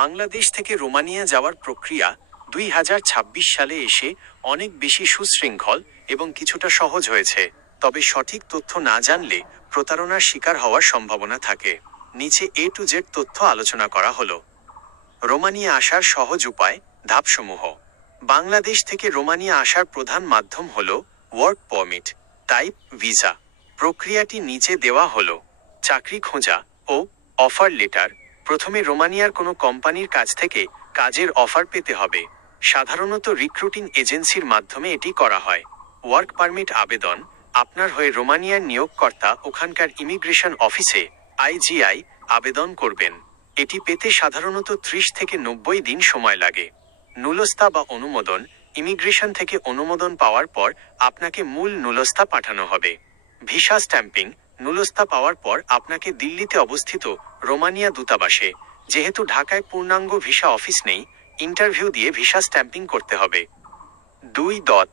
বাংলাদেশ থেকে রোমানিয়া যাওয়ার প্রক্রিয়া 2026 সালে এসে অনেক বেশি সুশৃঙ্খল এবং কিছুটা সহজ হয়েছে, তবে সঠিক তথ্য না জানলে প্রতারণার শিকার হওয়ার সম্ভাবনা থাকে। নিচে A to Z তথ্য আলোচনা করা হলো। রোমানিয়া আসার সহজ উপায়, ধাপসমূহ। বাংলাদেশ থেকে রোমানিয়া আসার প্রধান মাধ্যম হল ওয়ার্ক পারমিট, টাইপ ভিসা। প্রক্রিয়াটি নিচে দেওয়া হলো। চাকরি খোঁজা ও অফার লেটার। প্রথমে রোমানিয়ার কোনো কোম্পানির কাছ থেকে কাজের অফার পেতে হবে। সাধারণত রিক্রুটিং এজেন্সির মাধ্যমে এটি করা হয়। ওয়ার্ক পারমিট আবেদন। আপনার হয়ে রোমানিয়ার নিয়োগকর্তা ওখানকার ইমিগ্রেশন অফিসে IGI আবেদন করবেন। এটি পেতে সাধারণত 30 থেকে 90 দিন সময় লাগে। নুলস্তা বা অনুমোদন। ইমিগ্রেশন থেকে অনুমোদন পাওয়ার পর আপনাকে মূল নুলস্তা পাঠানো হবে। Visa stumping. নুলস্তা পাওয়ার পর আপনাকে দিল্লিতে অবস্থিত রোমানিয়া দূতাবাসে, যেহেতু ঢাকায় পূর্ণাঙ্গ ভিসা অফিস নেই, ইন্টারভিউ দিয়ে ভিসা স্ট্যাম্পিং করতে হবে। 2.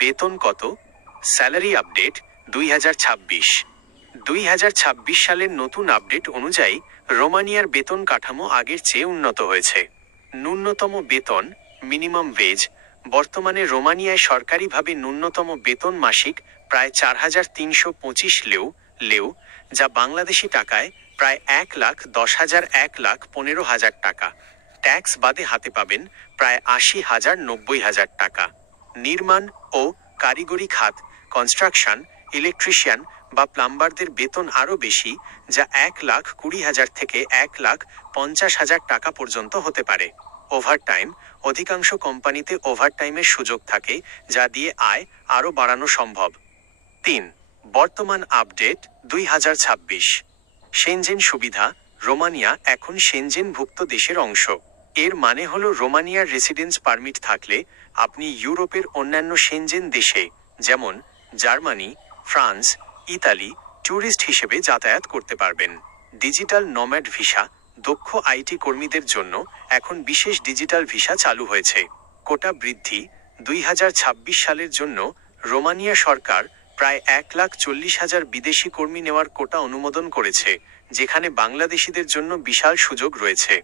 বেতন কত? Salary update 2026। 2026 সালের নতুন আপডেট অনুযায়ী রোমানিয়ার বেতন কাঠামো আগের চেয়ে উন্নত হয়েছে। ন্যূনতম বেতন, মিনিমাম ওয়েজ। বর্তমানে রোমানিয়ায় সরকারিভাবে ন্যূনতম বেতন মাসিক প্রায় 4,325 লেউ, যা বাংলাদেশি টাকায় প্রায় 1,10,000 টাকা। ট্যাক্স বাদে হাতে পাবেন প্রায় 80,000-90,000 টাকা। নির্মাণ ও কারিগরি খাত, কনস্ট্রাকশন, ইলেকট্রিশিয়ান বা প্লাম্বারদের বেতন আরও বেশি, যা 1,20,000 থেকে 1,50,000 টাকা পর্যন্ত হতে পারে। ওভারটাইম। অধিকাংশ কোম্পানিতে ওভারটাইমের সুযোগ থাকে, যা দিয়ে আয় আরও বাড়ানো সম্ভব। 3. বর্তমান আপডেট 2026। সেনজেন সুবিধা। রোমানিয়া এখন সেনজেনভুক্ত দেশের অংশ। এর মানে হলো রোমানিয়ার রেসিডেন্স পারমিট থাকলে আপনি ইউরোপের অন্যান্য সেনজেন দেশে, যেমন জার্মানি, ফ্রান্স, ইতালি, ট্যুরিস্ট হিসেবে যাতায়াত করতে পারবেন। Digital nomad visa. দক্ষ IT কর্মীদের জন্য এখন বিশেষ ডিজিটাল ভিসা চালু হয়েছে। কোটা বৃদ্ধি। 2026 সালের জন্য রোমানিয়া সরকার প্রায় 1,40,000 বিদেশি কর্মী নেওয়ার কোটা অনুমোদন করেছে, যেখানে বাংলাদেশিদের জন্য বিশাল সুযোগ রয়েছে।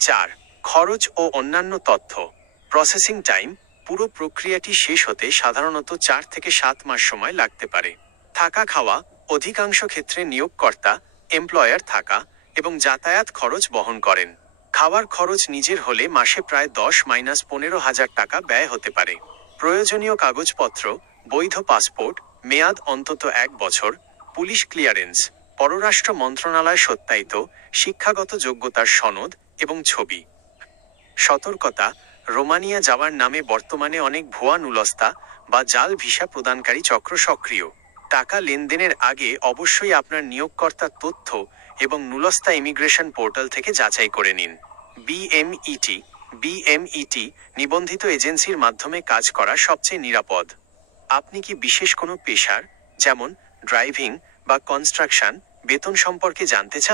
4. খরচ ও অন্যান্য তথ্য। Processing time. পুরো প্রক্রিয়াটি শেষ হতে সাধারণত 4 থেকে 7 মাস সময় লাগতে পারে। থাকা খাওয়া। অধিকাংশ ক্ষেত্রে নিয়োগকর্তা, এমপ্লয়ার থাকা এবং যাতায়াত খরচ বহন করেন। খাওয়ার খরচ নিজের হলে মাসে প্রায় 10-15,000 টাকা ব্যয় হতে পারে। প্রয়োজনীয় কাগজপত্র, বৈধ পাসপোর্ট, মেয়াদ অন্তত 1 বছর, পুলিশ ক্লিয়ারেন্স, পররাষ্ট্র মন্ত্রণালয় সত্যায়িত শিক্ষাগত যোগ্যতার সনদ এবং ছবি। সতর্কতা। রোমানিয়া যাওয়ার নামে বর্তমানে অনেক ভুয়া নুলস্তা বা জাল ভিসা প্রদানকারী চক্র সক্রিয়। টাকা লেনদেনের আগে অবশ্যই আপনার নিয়োগকর্তার তথ্য এবং নুলস্তা ইমিগ্রেশন পোর্টাল থেকে যাচাই করে নিন। BMET নিবন্ধিত এজেন্সির মাধ্যমে কাজ করা সবচেয়ে নিরাপদ। আপনি কি বিশেষ কোনো পেশার, যেমন ড্রাইভিং বা কনস্ট্রাকশন, বেতন সম্পর্কে জানতে চান?